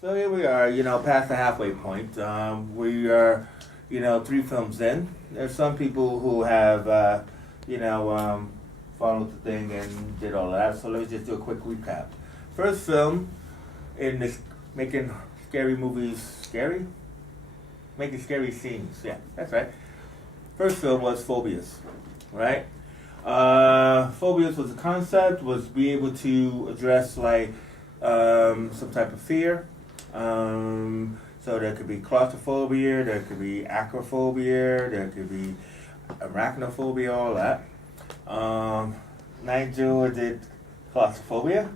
So here we are, past the halfway point. We are, 3 films in. There's some people who have, followed the thing and did all that. So let's just do a quick recap. First film in this making scary movies scary? Making scary scenes. Yeah, that's right. First film was Phobias, right? Phobias was a concept, was be able to address like some type of fear. So there could be claustrophobia, there could be acrophobia, there could be arachnophobia, all that. Nigel did claustrophobia.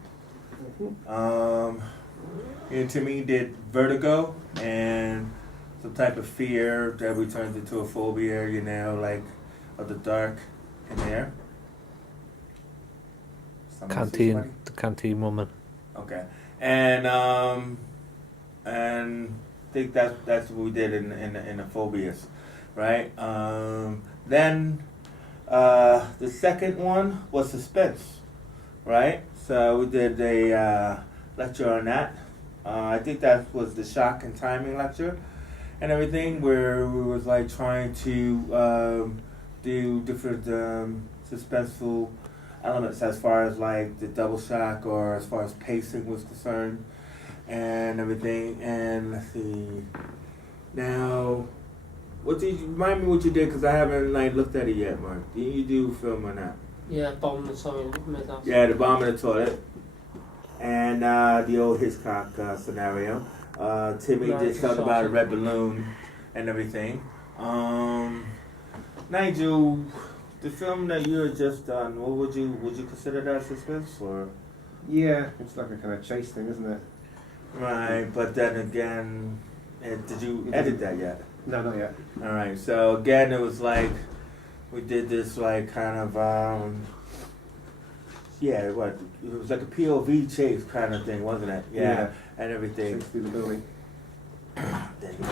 Timmy did vertigo and some type of fear that we turned into a phobia, like of the dark in there. The canteen woman. Okay. And I think that's what we did in the phobias, right? Then the second one was suspense, right? So we did a lecture on that. I think that was the shock and timing lecture and everything, where we was like trying to do different suspenseful elements as far as like the double shock or as far as pacing was concerned and everything. And let's see. Now, remind me what you did, because I haven't like looked at it yet, Mark. Did you do film or not? Yeah, bomb in the toilet. Yeah, the bomb in the toilet. And the old Hitchcock scenario. Timmy did something about a red balloon and everything. Nigel, the film that you had just done, what would you consider that suspense or? Yeah, it's like a kind of chase thing, isn't it? Right, but then again, did you edit that yet? No, not yet. All right, so again, it was like we did this like kind of it was like a POV chase kind of thing, wasn't it? Yeah. And everything.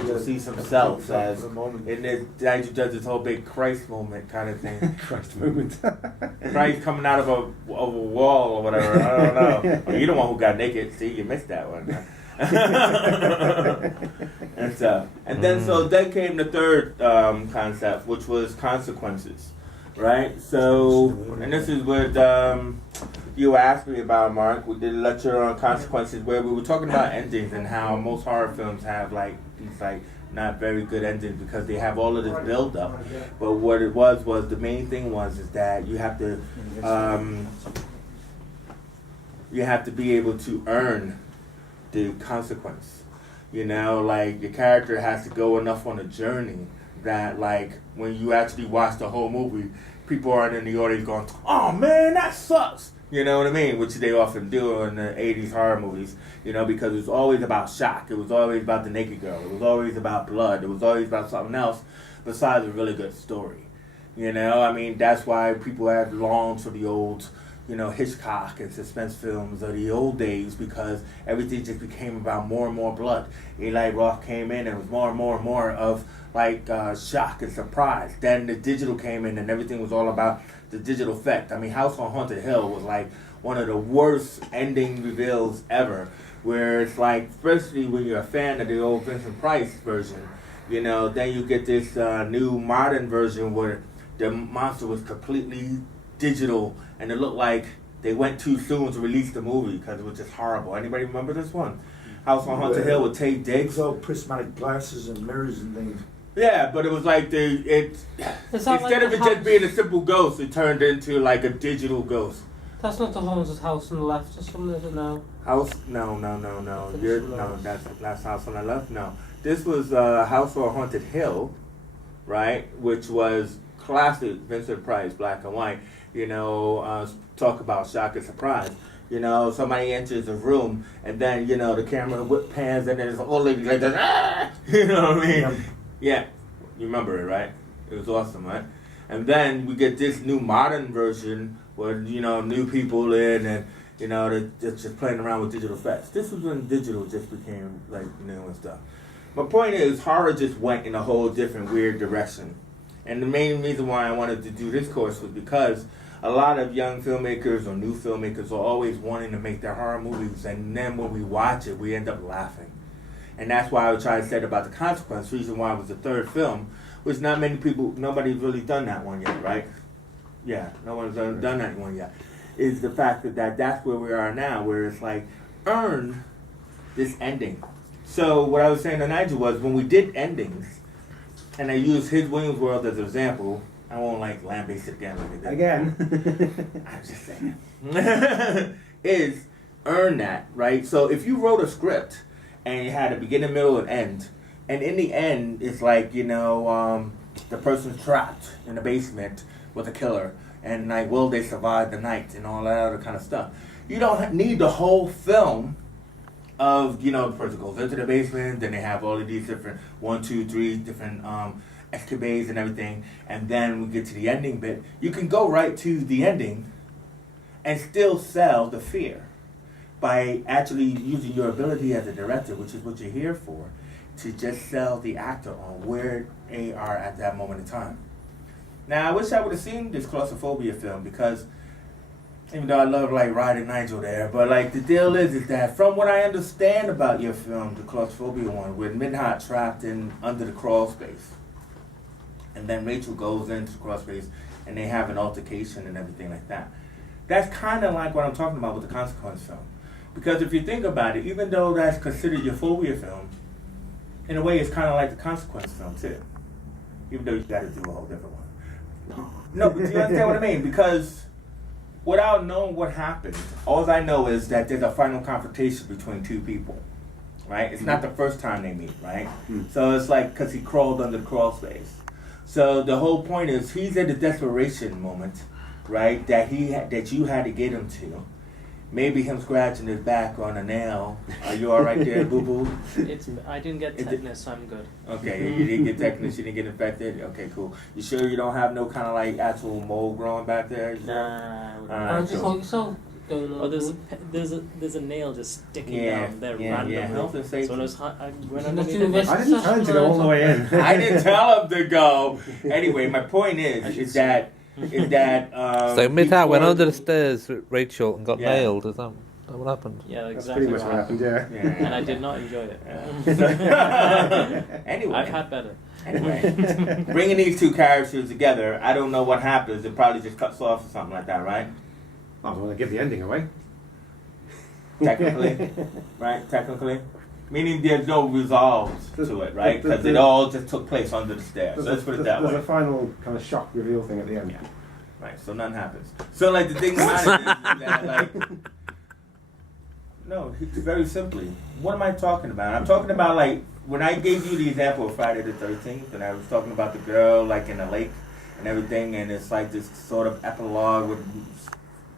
You'll see some selves as in this. Nigel does this whole big Christ moment kind of thing. Christ moment. Christ coming out of a wall or whatever. I don't know. Well, you're the one who got naked. See, you missed that one. And stuff. And then then came the third concept, which was consequences, right? So, and this is what you asked me about, Mark. We did a lecture on consequences where we were talking about endings and how most horror films have like these like not very good endings because they have all of this build up. But what it was the main thing is that you have to be able to earn the consequence. Like your character has to go enough on a journey that like when you actually watch the whole movie, people aren't in the audience going, "Oh man, that sucks." You know what I mean? Which they often do in the 80s horror movies, because it was always about shock. It was always about the naked girl. It was always about blood. It was always about something else besides a really good story. I mean, that's why people have longed for the old, Hitchcock and suspense films of the old days, because everything just became about more and more blood. Eli Roth came in and it was more and more and more of like shock and surprise. Then the digital came in and everything was all about the digital effect. I mean, House on Haunted Hill was like one of the worst ending reveals ever, where it's like, especially when you're a fan of the old Vincent Price version, then you get this new modern version where the monster was completely digital and it looked like they went too soon to release the movie because it was just horrible. Anybody remember this one? House on Haunted Hill with Tate Diggs. All prismatic glasses and mirrors and things. Yeah, but it was like instead of it just being a simple ghost, it turned into like a digital ghost. That's not the haunted house on the left or something, is it? No. House? No. That's House on the Left. No, this was House on Haunted Hill, right? Which was classic Vincent Price, black and white. Talk about shock and surprise. Somebody enters a room and then the camera whip pans and then there's an old lady like that. Ah! You know what I mean? Yeah, you remember it, right? It was awesome, right? And then we get this new modern version where, new people in and, they're just playing around with digital effects. This was when digital just became, like, and stuff. My point is, horror just went in a whole different weird direction. And the main reason why I wanted to do this course was because a lot of young filmmakers or new filmmakers are always wanting to make their horror movies, and then when we watch it, we end up laughing. And that's why I was trying to say about the consequence. The reason why it was the third film, which not many people, nobody's really done that one yet, right? Yeah, no one's done that one yet. Is the fact that that's where we are now, where it's like, earn this ending. So what I was saying to Nigel was, when we did endings, and I used his Williams World as an example, I won't like lambaste it down with it. Again. I'm just saying. Is earn that, right? So if you wrote a script and it had a beginning, middle, and end, and in the end, it's like, the person's trapped in the basement with a killer, and like, will they survive the night and all that other kind of stuff. You don't need the whole film of, the person goes into the basement, then they have all of these different 1, 2, 3 different escapades and everything, and then we get to the ending bit. You can go right to the ending and still sell the fear by actually using your ability as a director, which is what you're here for, to just sell the actor on where they are at that moment in time. Now, I wish I would have seen this claustrophobia film, because even though I love like riding Nigel there, but like the deal is that from what I understand about your film, the claustrophobia one, with Midnight trapped in under the crawl space, and then Rachel goes into the crawl space and they have an altercation and everything like that. That's kind of like what I'm talking about with the consequence film. Because if you think about it, even though that's considered your phobia film, in a way it's kind of like the consequence film too. Even though you got to do a whole different one. No, but you understand what I mean? Because without knowing what happened, all I know is that there's a final confrontation between two people, right? It's not the first time they meet, right? So it's like, because he crawled under the crawl space. So the whole point is he's in the desperation moment, right? That you had to get him to. Maybe him scratching his back on a nail. Are you all right there, boo boo? I didn't get tetanus, so I'm good. Okay, you didn't get tetanus, you didn't get infected. Okay, cool. You sure you don't have no kind of like actual mold growing back there? Just hold yourself. Oh, there's a nail just sticking down there. Yeah. Health and safety. So I didn't tell him to go all the way in. I didn't tell him to go. Anyway, my point is that so Midnight went under the stairs with Rachel and got nailed. Is that what happened? Yeah, That's exactly pretty much what happened, yeah. And I did not enjoy it. Anyway, I've had better. Anyway, bringing these two characters together, I don't know what happens. It probably just cuts off or something like that, right? Oh, well, I give the ending away. Technically, right? Technically. Meaning there's no resolve to it, right? Because it all just took place under the stairs. Let's put it that way. There's a final kind of shock reveal thing at the end. Yeah. Right, so nothing happens. So, like, the thing about it is that, like, no, very simply, what am I talking about? I'm talking about, like, when I gave you the example of Friday the 13th, and I was talking about the girl, like, in a lake and everything, and it's like this sort of epilogue with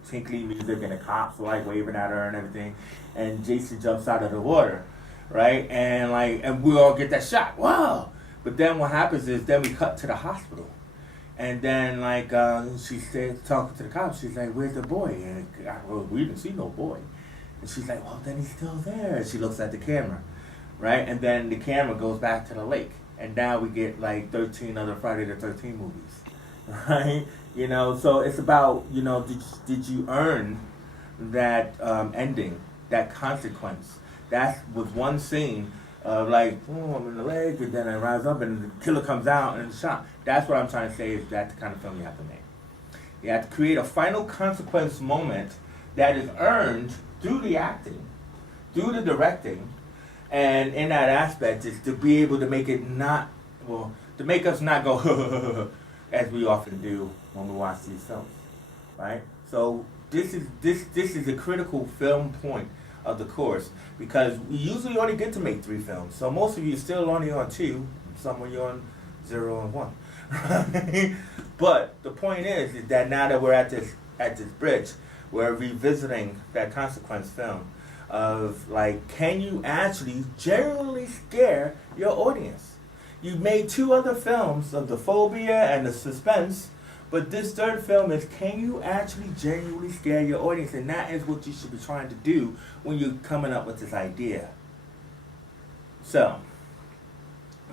tinkly music and the cops, like, waving at her and everything, and Jason jumps out of the water. Right, and we all get that shot. Wow! But then what happens is then we cut to the hospital, and then she said, talking to the cops, she's like, "Where's the boy?" And we didn't see no boy. And she's like, "Well, then he's still there." And she looks at the camera, right? And then the camera goes back to the lake, and now we get like 13 other Friday the 13th movies, right? So it's about did you earn that ending, that consequence? That was one scene of like, oh, I'm in the lake, and then I rise up and the killer comes out and it's shot. That's what I'm trying to say, is that's the kind of film you have to make. You have to create a final consequence moment that is earned through the acting, through the directing, and in that aspect is to be able to make it to make us not go as we often do when we watch these films, right? So this is a critical film point of the course, because we usually only get to make 3 films. So most of you are still only on 2, some of you on 0 and 1. Right? But the point is that now that we're at this bridge, we're revisiting that consequence film of like, can you actually genuinely scare your audience? You've made 2 other films of the phobia and the suspense, but this third film is, can you actually genuinely scare your audience? And that is what you should be trying to do when you're coming up with this idea. So,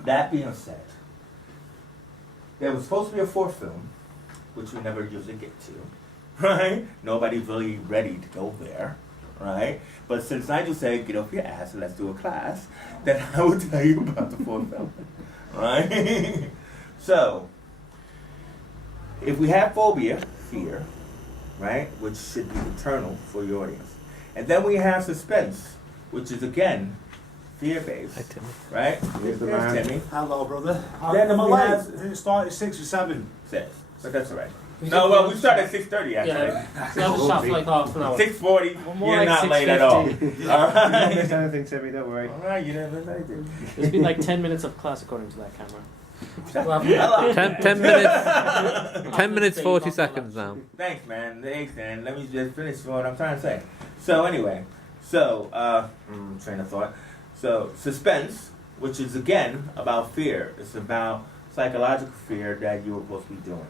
that being said, there was supposed to be a 4th film, which we never usually get to, right? Nobody's really ready to go there, right? But since Nigel said, get off your ass and let's do a class, then I will tell you about the fourth film, right? So, if we have phobia, fear, right, which should be eternal for your audience, and then we have suspense, which is again fear-based, right? Here's Timmy. Hello, brother. Then I'm we late. have- Did it start at 6 or 7? 6, but that's all right. No, well, we started at 6:30 actually. Yeah, so I was shot for like half an hour. 6:40. More You're like not late at all. 6:50. All I didn't right. miss anything, Timmy, don't worry. All right, you didn't miss anything. There's been like 10 minutes of class according to that camera. 10 minutes. 10 minutes 40 seconds now. Thanks, man. Thanks, man. Let me just finish what I'm trying to say. So anyway, train of thought. So suspense, which is again about fear. It's about psychological fear that you were supposed to be doing.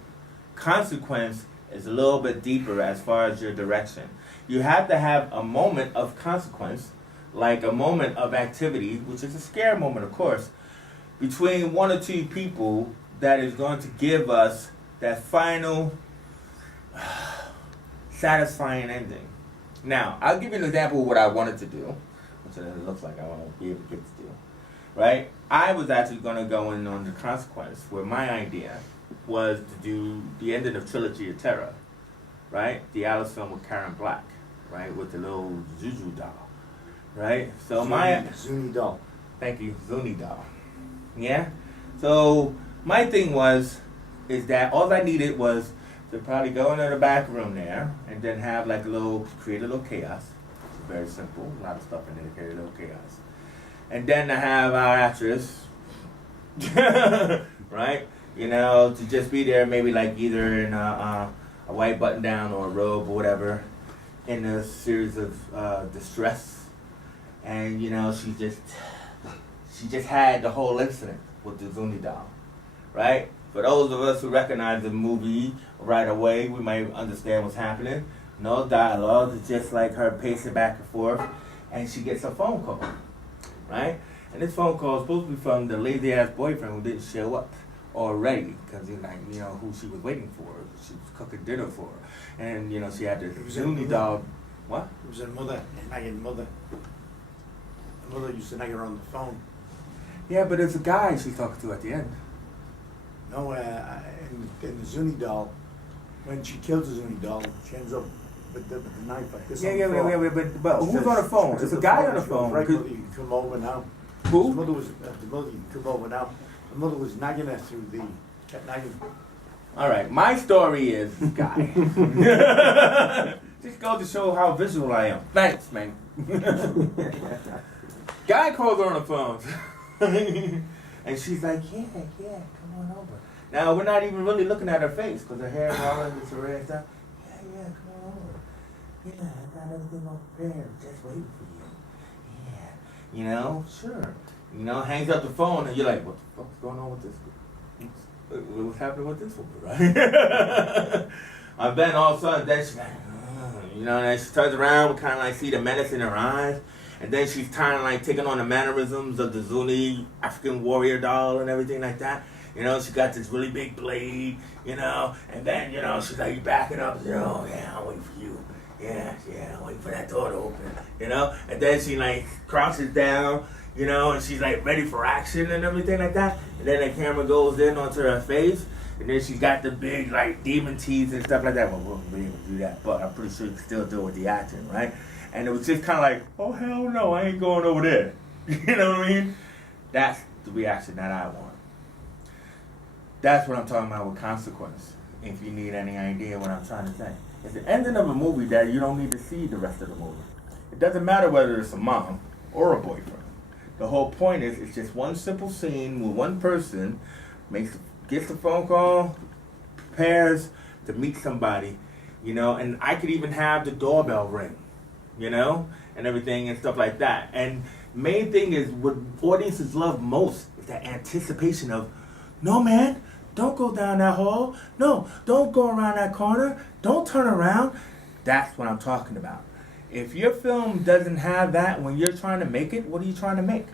Consequence is a little bit deeper as far as your direction. You have to have a moment of consequence, like a moment of activity, which is a scare moment, of course, between one or two people that is going to give us that final satisfying ending. Now, I'll give you an example of what I wanted to do, which it looks like I want to be able to get to do. Right? I was actually going to go in on the consequence, where my idea was to do the ending of Trilogy of Terror, right? The Alice film with Karen Black, right? With the little Juju doll, right? So Zuni doll. Thank you, Zuni doll. Yeah? So my thing is that all I needed was to probably go into the back room there and then have like create a little chaos. It's very simple, a lot of stuff in there, create a little chaos. And then to have our actress, right? You know, to just be there maybe like either in a white button down or a robe or whatever in a series of distress. And, you know, she just had the whole incident with the Zuni doll, right? For those of us who recognize the movie right away, we might understand what's happening. No dialogue, it's just like her pacing back and forth, and she gets a phone call, right? And this phone call is supposed to be from the lazy-ass boyfriend who didn't show up already, because you know who she was waiting for. She was cooking dinner for her, and you know she had the Zuni doll. What? It was her mother, nagging mother. The mother used to nag her on the phone. Yeah, but it's a guy she's talking to at the end. No, in the Zuni doll, when she kills the Zuni doll, she ends up with the knife like this. But who's on the phone? It's a guy on the phone. Right, mother, you can come over now. Who? The mother, you can come over now. The mother was nagging her through kept nagging. All right, my story is this guy. Just goes to show how visual I am. Thanks, man. Guy calls her on the phone. And she's like, yeah, come on over. Now, we're not even really looking at her face because her hair is all under her hair and stuff. Yeah, come on over. Yeah, I got everything over there. Just waiting for you. Yeah. You know, sure. You know, hangs up the phone and you're like, what the fuck's going on with this? What's happening with this one, right? And then all of a sudden, then she's like, you know, and then she turns around, we kind of like see the menace in her eyes. And then she's kind of like taking on the mannerisms of the Zuni African warrior doll and everything like that. You know, she got this really big blade, you know, and then, you know, she's like, you back it up, you know, yeah, I'll wait for you. Yeah, I'll wait for that door to open, you know. And then she like crouches down, you know, and she's like ready for action and everything like that. And then the camera goes in onto her face, and then she's got the big like demon teeth and stuff like that. Well, we didn't do that, but I'm pretty sure you can still do it with the acting, right? And it was just kind of like, oh, hell no, I ain't going over there. You know what I mean? That's the reaction that I want. That's what I'm talking about with consequence, if you need any idea what I'm trying to say. It's the ending of a movie that you don't need to see the rest of the movie. It doesn't matter whether it's a mom or a boyfriend. The whole point is, it's just one simple scene with one person, gets a phone call, prepares to meet somebody, you know, and I could even have the doorbell ring. You know, and everything and stuff like that. And main thing is what audiences love most is that anticipation of, no man, don't go down that hall. No, don't go around that corner. Don't turn around. That's what I'm talking about. If your film doesn't have that when you're trying to make it, what are you trying to make?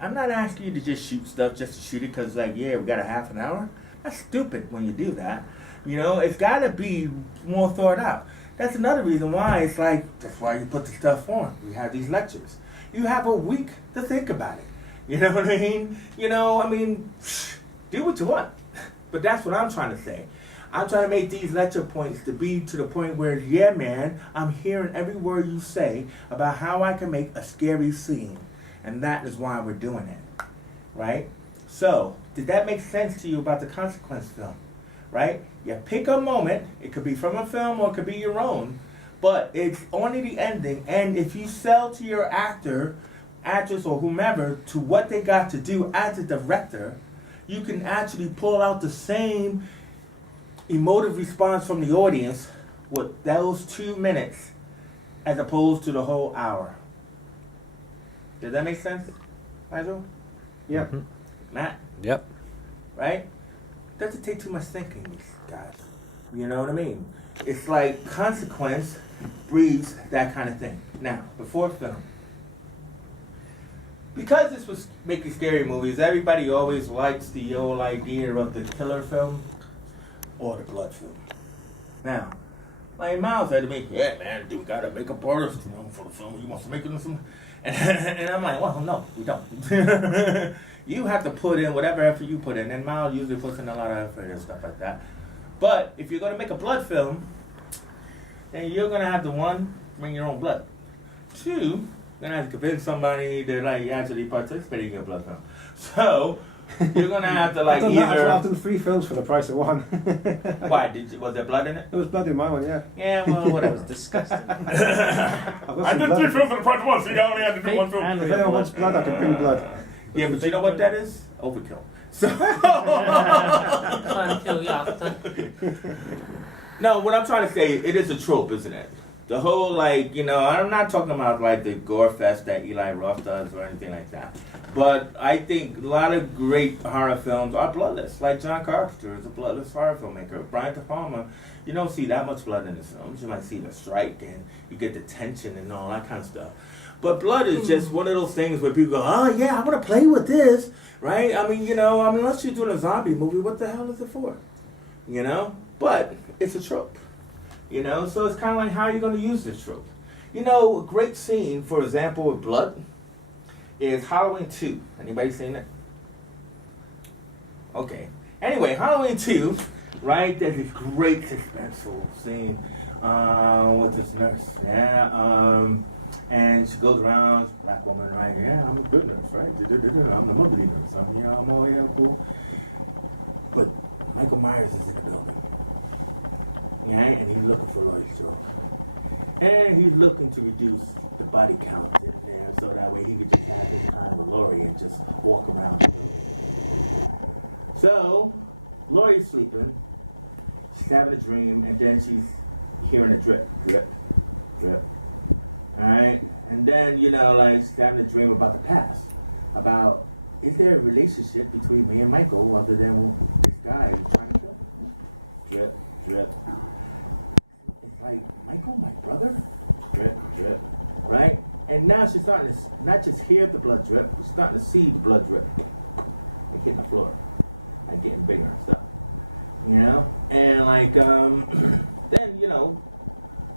I'm not asking you to just shoot stuff just to shoot it because like, yeah, we got a half an hour. That's stupid when you do that. You know, it's got to be more thought out. That's another reason why it's like, that's why you put the stuff on. You have these lectures. You have a week to think about it. You know what I mean? Do what you want. But that's what I'm trying to say. I'm trying to make these lecture points to be to the point where, yeah, man, I'm hearing every word you say about how I can make a scary scene. And that is why we're doing it. Right? So, did that make sense to you about the consequence film? Right? You pick a moment. It could be from a film or it could be your own. But it's only the ending. And if you sell to your actor, actress, or whomever to what they got to do as a director, you can actually pull out the same emotive response from the audience with those 2 minutes as opposed to the whole hour. Does that make sense, Nigel? Yep. Matt? Yep. Right? Doesn't take too much thinking, guys. You know what I mean? It's like consequence breeds that kind of thing. Now, before film. Because this was making scary movies, everybody always likes the old idea of the killer film or the blood film. Now, like Miles said to me, yeah, man, do we gotta make up artists, for the film? You want to make it some? And I'm like, well, no, we don't. You have to put in whatever effort you put in, and Miles usually puts in a lot of effort and stuff like that. But if you're gonna make a blood film, then you're gonna have to, one, bring your own blood. Two, you're gonna have to convince somebody to actually participate in your blood film. So you're gonna have to I've done that. either. I've done 3 films for the price of one. Why was there blood in it? There was blood in my one, yeah. Yeah, well, whatever. Disgusting. I did 3 films for the price of one, so you only had to do 1 film. And If anyone wants blood, I can bring blood. Yeah, but you know what that is? Overkill. So Trying to kill you after. no, what I'm trying to say, it is a trope, isn't it? The whole I'm not talking about the gore fest that Eli Roth does or anything like that. But I think a lot of great horror films are bloodless. Like John Carpenter is a bloodless horror filmmaker. Brian De Palma, you don't see that much blood in his films. You might see the strike and you get the tension and all that kind of stuff. But blood is just one of those things where people go, oh yeah, I want to play with this, right? Unless you're doing a zombie movie, what the hell is it for? But it's a trope. So it's kind of like, how are you going to use this trope? A great scene, for example, with blood is Halloween 2. Anybody seen it? Okay. Anyway, Halloween 2, right? There's this great suspenseful scene with this nurse. Yeah. And she goes around, black woman, right? Yeah, I'm a good nurse, right? I'm the motherly nurse. I'm all cool. But Michael Myers is in the building. Yeah, and he's looking for Laurie Strode. And he's looking to reduce the body count in there so that way he could just have his time with Laurie and just walk around the building. So, Laurie's sleeping, she's having a dream, and then she's hearing a drip, drip, drip. Alright? And then, she's having a dream about the past. About, is there a relationship between me and Michael other than this guy who's trying to kill me? Drip, drip. It's like, Michael, my brother? Drip, drip. Right? And now she's starting to not just hear the blood drip, she's starting to see the blood drip. Like hitting the floor. Like getting bigger and stuff. And then,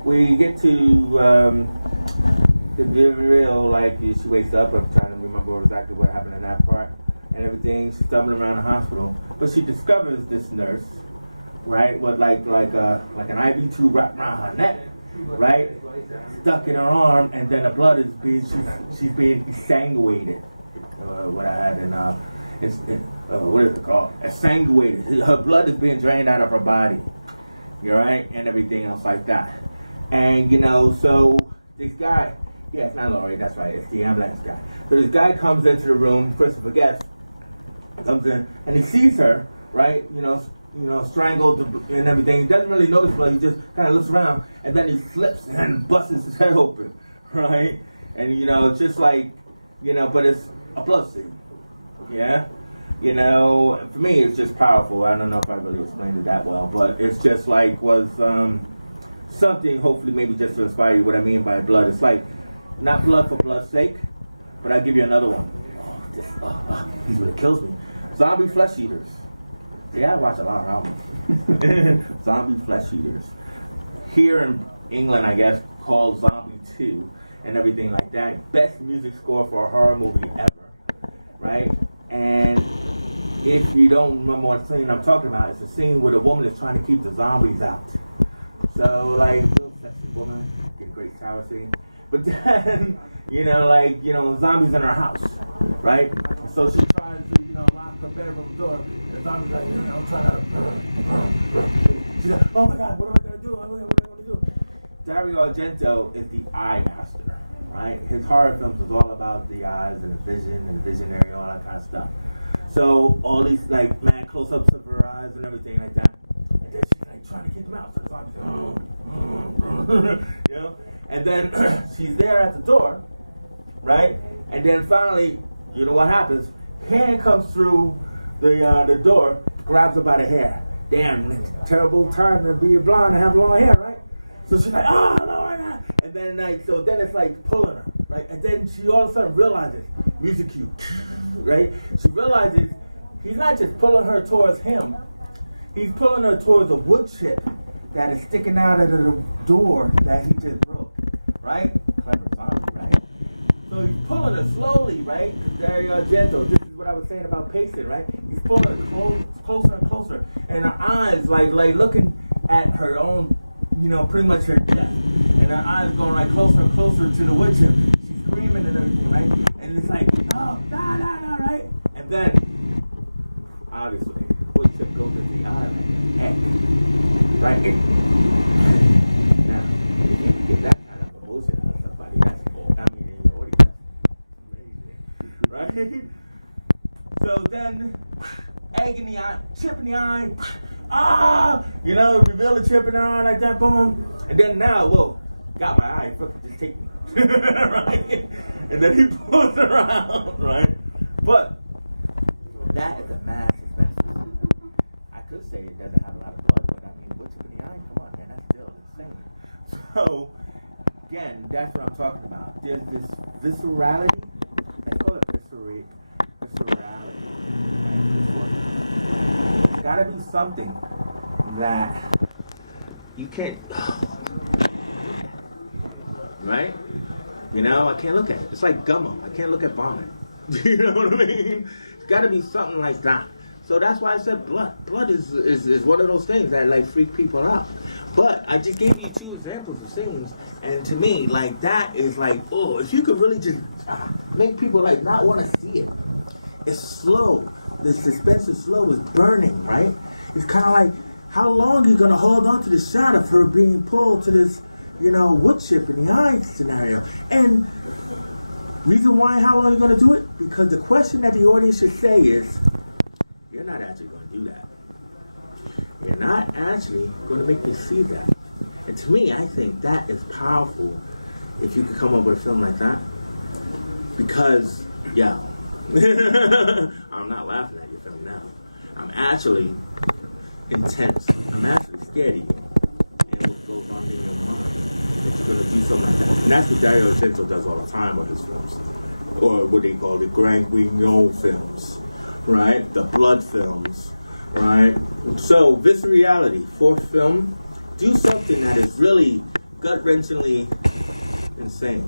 we get to the real, she wakes up, I'm trying to remember exactly what happened in that part and everything. She's stumbling around the hospital. But she discovers this nurse, right, with like an IV tube wrapped around her neck, right, stuck in her arm, and then the blood is she's being exsanguated. What I had in what is it called? Exsanguated. Her blood is being drained out of her body, right, and everything else like that. And so this guy, yeah, it's not Laurie, that's right, it's the ambulance guy. So this guy comes into the room, Christopher Guest, comes in, and he sees her, right, strangled and everything. He doesn't really notice blood, he just kind of looks around, and then he slips and busts his head open, right? And, just like, but it's a blood scene, yeah? For me, it's just powerful. I don't know if I really explained it that well, but it's just was something, hopefully, maybe just to inspire you what I mean by blood. It's like, not blood for blood's sake, but I'll give you another one. He really kills me. Zombie flesh eaters. Yeah, I watch a lot of albums. Zombie flesh eaters. Here in England, I guess, called Zombie 2 and everything like that. Best music score for a horror movie ever, right? And if you don't remember what scene I'm talking about, it's a scene where the woman is trying to keep the zombies out. So, like, little sexy woman, get a great shower scene. But then, zombies in her house, right? So she tries to, lock her bedroom door. The zombie's like, trying to. She's like, oh my God, what am I going to do? What am I going to do? Dario Argento is the eye master, right? His horror films is all about the eyes and the vision and the visionary, all that kind of stuff. So all these, like, mad close-ups of her eyes and everything like that. And then she's, like, trying to get them out. So the zombie's like, And then she's there at the door, right? And then finally, you know what happens? Hand comes through the door, grabs her by the hair. Damn, terrible time to be blonde and have long hair, right? So she's like, oh, no, I got. And then, so then it's like pulling her, right? And then she all of a sudden realizes, music cue, right? She realizes he's not just pulling her towards him, he's pulling her towards a wood chip that is sticking out of the door that he just broke, right? Clever zombie, right? So he's pulling her slowly, right? Very gentle. This is what I was saying about pacing, right? He's pulling her closer and closer. And her eyes, like looking at her own, pretty much her chest. And her eyes going like closer and closer to the wood chip. She's screaming and everything, right? And it's like, oh, no, right? And then, obviously, wood chip goes in the eye, like, right? Now, you can't get that kind of emotion out of somebody. That's, in your audience. Amazing. Right? So then, egg in the eye, chip in the eye, reveal the chip in the eye like that, boom. And then now, whoa, got my eye, just take me. Right? And then he pulls around, right? But that is a mad suspense. I could say it doesn't have a lot of blood, but I mean, what's in the eye? Come on, man, that's still insane. So, again, that's what I'm talking about. There's this viscerality. They call it viscerality. It's gotta be something that you can't. Right? I can't look at it. It's like gummo. I can't look at vomit. You know what I mean? It's got to be something like that. So that's why I said blood. Blood is one of those things that like freak people out. But I just gave you 2 examples of scenes, and to me, like that is like, oh, if you could really just make people like not want to see it. It's slow. The suspense is slow. It's burning, right? It's kind of like, how long are you gonna hold on to the shot of her being pulled to this, wood chip in the eye scenario? And reason why, how long are you going to do it? Because the question that the audience should say is, you're not actually going to do that. You're not actually going to make me see that. And to me, I think that is powerful if you could come up with a film like that. Because, yeah, I'm not laughing at your film now. I'm actually intense. I'm actually scared of you. And what goes on in your mind. That you're going to do something like that. And that's what Dario Argento does all the time with his films. Or what they call the Grand Guignol films. Right? The blood films. Right? So, Viscereality, 4th film. Do something that is really gut-wrenchingly insane.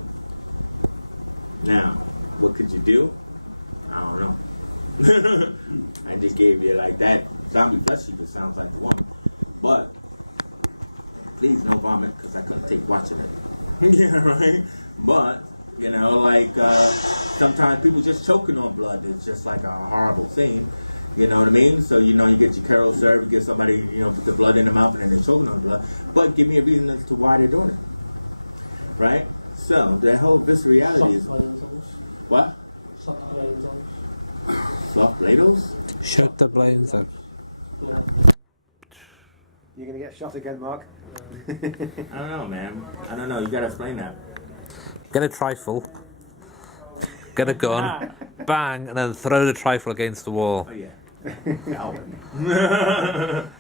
Now, what could you do? I don't know. I just gave you like that. Zombie flesh eater sounds like the one. But please, no vomit, because I couldn't take watching it. Yeah, right? But, sometimes people just choking on blood. It's just like a horrible thing. You know what I mean? So, you get your Carol serve, you get somebody, put the blood in their mouth and then they're choking on blood. But give me a reason as to why they're doing it. Right? So, the whole Viscereality is... What? Soft ladles? Shut the blinds up. You're going to get shot again, Mark. I don't know, man. I don't know. You gotta explain that. Get a trifle. Get a gun. Bang, and then throw the trifle against the wall. Oh, yeah. I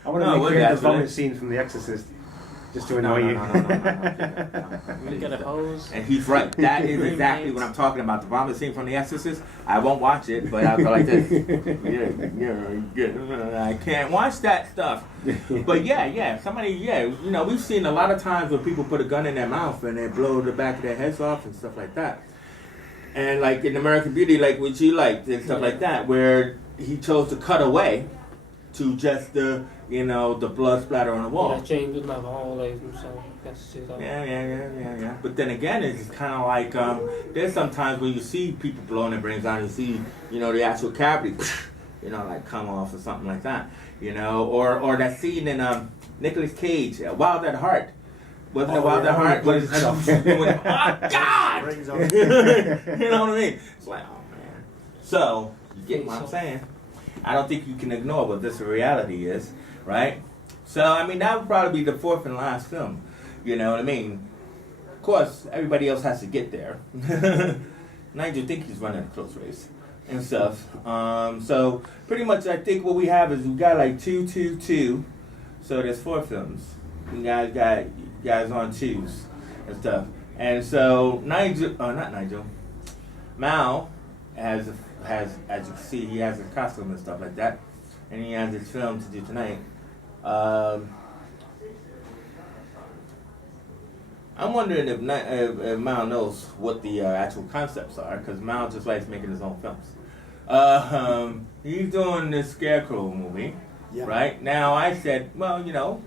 want to recreate the vomit scene from The Exorcist. Just to No, annoy no, you. You get a hose. And he's right. That is exactly what I'm talking about. The vomit scene from The Exorcist. I won't watch it, but I'll go like this. Yeah. I can't watch that stuff. But yeah. Somebody, we've seen a lot of times where people put a gun in their mouth and they blow the back of their heads off and stuff like that. And like in American Beauty, like what you liked and stuff like that, where he chose to cut away to just the blood splatter on the wall. Yeah, James wouldn't have a whole life himself. I guess to that. Yeah. But then again, it's kind of like there's sometimes when you see people blowing their brains out, you see the actual cavity, like come off or something like that, or that scene in Nicolas Cage, Wild at Heart. Wasn't it Wild at Heart? Blows his head off. Oh God! Brains off. You know what I mean? It's like, oh man. So you get what I'm saying? I don't think you can ignore what Viscereality is, right? So, I mean, that would probably be the fourth and last film. You know what I mean? Of course, everybody else has to get there. Nigel think he's running a close race and stuff. So, pretty much, I think what we have is we got like 2, 2, 2. So, there's 4 films. You guys on 2s and stuff. And so, Mal has, as you can see, he has his costume and stuff like that. And he has his film to do tonight. I'm wondering if Mal knows what the actual concepts are, because Mal just likes making his own films. He's doing this Scarecrow movie, right? Now I said, well,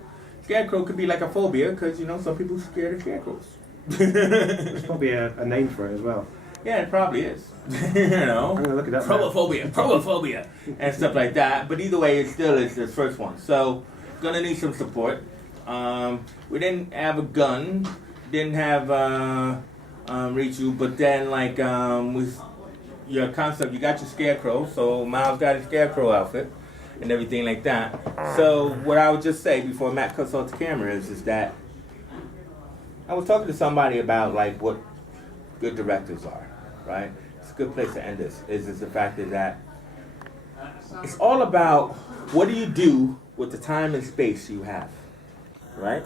Scarecrow could be like a phobia, because some people are scared of scarecrows. There's probably a name for it as well. Yeah, it probably is. I'm gonna look it up now. Probophobia, and stuff like that. But either way, it still is the first one. So, gonna need some support. We didn't have a gun, didn't have Richu, but then with your concept, you got your Scarecrow. So Miles got his Scarecrow outfit and everything like that. So what I would just say before Matt cuts off the camera is that I was talking to somebody about what good directors are. Right? It's a good place to end this. Is the fact that it's all about what do you do with the time and space you have, right?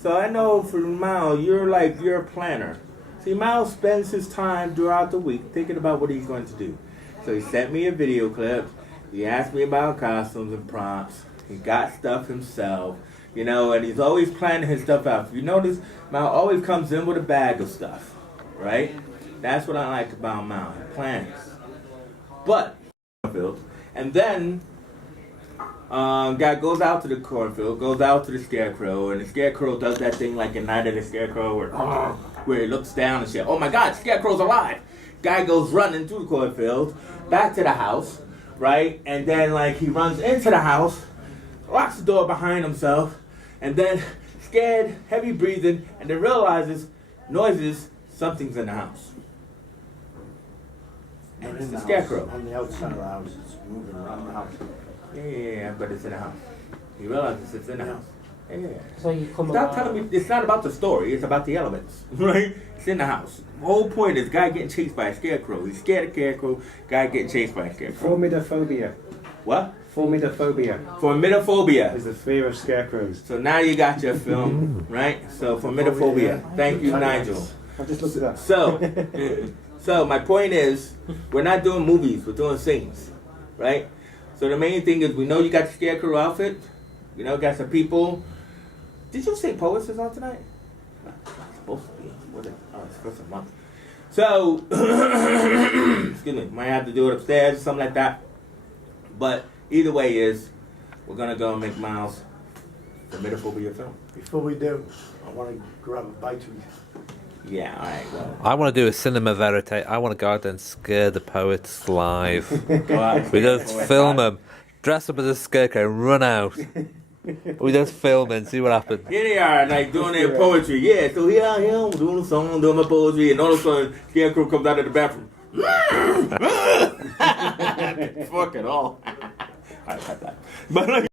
So I know for Miles, you're a planner. See, Miles spends his time throughout the week thinking about what he's going to do. So he sent me a video clip. He asked me about costumes and prompts. He got stuff himself, and he's always planning his stuff out. If you notice, Miles always comes in with a bag of stuff, right? That's what I like about Mal, plans. But, and then, guy goes out to the cornfield, goes out to the Scarecrow, and the Scarecrow does that thing like in Night of the Scarecrow, where he looks down and shit. Oh my God, Scarecrow's alive! Guy goes running through the cornfield, back to the house, right? And then he runs into the house, locks the door behind himself, and then scared, heavy breathing, and then realizes something's in the house. And It's in the the Scarecrow. house, on the outside of the house, it's moving around the house. Yeah, but it's in the house. You realize it's in the house. Yeah. So you come Stop along. telling me it's not about the story, it's about the elements. Right? It's in the house. The whole point is guy getting chased by a scarecrow. He's scared of scarecrow, guy getting chased by a scarecrow. Formidophobia. What? Formidophobia Formidophobia. is the fear of scarecrows. So now you got your film, right? So formidophobia. Thank you, Nigel. I just looked it up. So my point is, we're not doing movies, we're doing scenes, right? So the main thing is, we know you got the Scarecrow outfit, got some people. Did you say Poets is on tonight? Supposed to be. It's supposed to be month. So, excuse me, might have to do it upstairs or something like that. But either way is, we're gonna go and make Miles the Formidophobia film. Before we do, I want to grab a bite from you. Yeah, alright, well. I want to do a cinema verite. I want to go out there and scare the poets live. Go out. We just film them, dress up as a scarecrow, and run out. We just film and see what happens. Here they are, doing their poetry. Yeah, so here I am doing a song, doing my poetry, and all of a sudden, Scarecrow comes out of the bathroom. Fuck it all. Alright, cut that. But